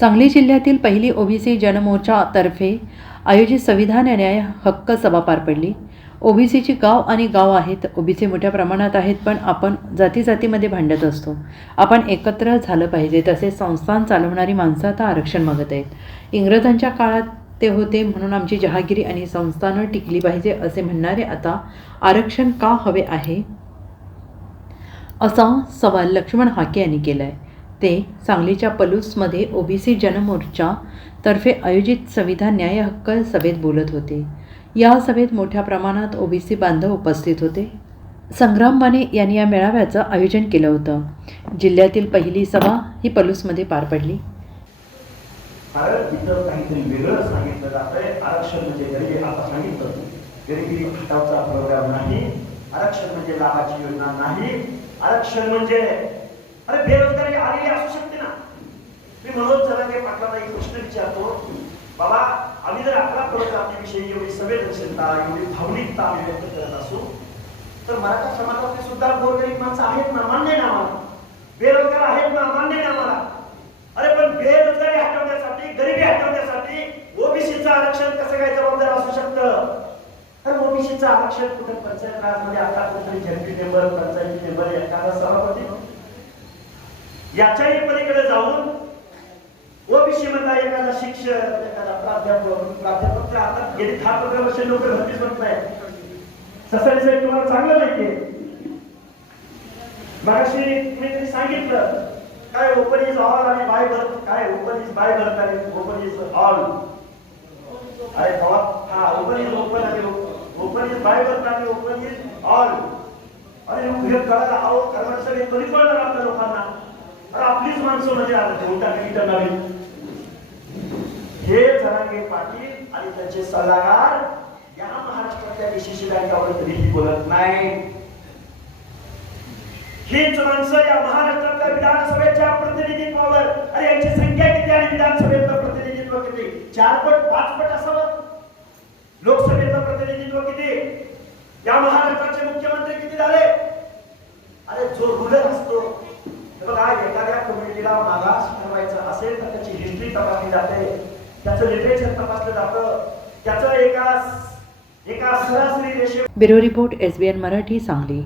सांगली जिल्ह्यातील पहिली ओबीसी जनमोर्चातर्फे आयोजित संविधान न्याय हक्क सभा पार पडली. ओबीसीची गाव आणि गाव आहेत. ओबीसी मोठ्या प्रमाणात आहेत पण आपण जाती जातीमध्ये भांडत असतो. आपण एकत्र झालं पाहिजे तसेच संस्थान चालवणारी माणसं आता आरक्षण मागत आहेत. इंग्रजांच्या काळात ते होते म्हणून आमची जहागिरी आणि संस्थानं टिकली पाहिजे असे म्हणणारे आता आरक्षण का हवे आहे? असा सवाल लक्ष्मण हाके यांनी केला आहे ते सांगलीच्या पलूसमध्ये ओबीसी जनमोर्चा तर्फे आयोजित संविधान न्याय हक्क सभेत बोलत होते. या सभेत मोठ्या प्रमाणात ओबीसी बांधव उपस्थित होते. संग्राम माने यांनी या मेळाव्याचं आयोजन केलं होतं. जिल्ह्यातील पहिली सभा ही पलूसमध्ये पार पडली. कारण तिथं काहीतरी वेगळं सांगितलं जातंय. आरक्षण म्हणजे गरिबी आता सांगितलं. गरिबी हटावचा प्रोग्राम नाही. आरक्षण म्हणजे लाभाची योजना नाही. आरक्षण म्हणजे अरे बेरोजगारी आलेली असू शकते ना. मी मनोज जरांगे पाटलांना एक प्रश्न विचारतो. बाबा आम्ही जर आपला प्रजातीविषयी एवढी संवेदनशीलता एवढी भावनिकता आम्ही व्यक्त करत असू तर मराठा समाजातले सुद्धा गोरगरीब माणसं आहेत ना? मान्य आहे ना आम्हाला? बेरोजगार आहेत ना? मान्य आहे ना आम्हाला? अरे पण बेरोजगारी हटवण्यासाठी गरिबी हटवण्यासाठी ओबीसीचं आरक्षण कसं काय जबाबदार असू शकतं? तर ओबीसीचं आरक्षण कुठे पंचायत राजमध्ये आता कुठे जनपी मेंबर पंचायत मेंबर एखादा सर्व याच्याही पलीकडे जाऊन ओबीसी मधला एखादा शिक्षक एखादा प्राध्यापक प्राध्यापक तर आता गेली दहा पंधरा वर्ष लोक भरतीच बनत नाही ससाई साहेब तुम्हाला चांगलं माहितीये मगाशी मी तरी सांगितलं काय ओपन इज ऑल आणि बाय बर्थ काय ओपन इज बाय बर्थ आणि ओपन इज ऑल अरे भावा हा ओपन इज ओपन आणि ओपन इज बाय बर्थ आणि ओपन इज ऑल अरे हे कळायला अहो कर्मचारी कधी कळणार माणसं आलं ठेवून टाकली तर नवीन हे जरांगे पाटील आणि त्यांचे सल्लागार या महाराष्ट्रातल्या विशेष बँकावर कधीही बोलत नाही. हीच माणसं या महाराष्ट्रातल्या विधानसभेच्या प्रतिनिधित्वावर आणि यांची संख्या किती आणि विधानसभेतलं प्रतिनिधित्व किती? चार पट पाच पट असावं लोकसभेचं प्रतिनिधित्व किती? या महाराष्ट्राचे मुख्यमंत्री किती झाले? अरे जो रुलर असतो बघा एखाद्या व्यक्तीला मागास ठरवायचं असेल तर त्याची हिस्ट्री तपासली जाते. त्याचं लिटरेचर तपासलं जातं. त्याचं एका एका सरासरी रेषे bureau report S B N Marathi Sangli.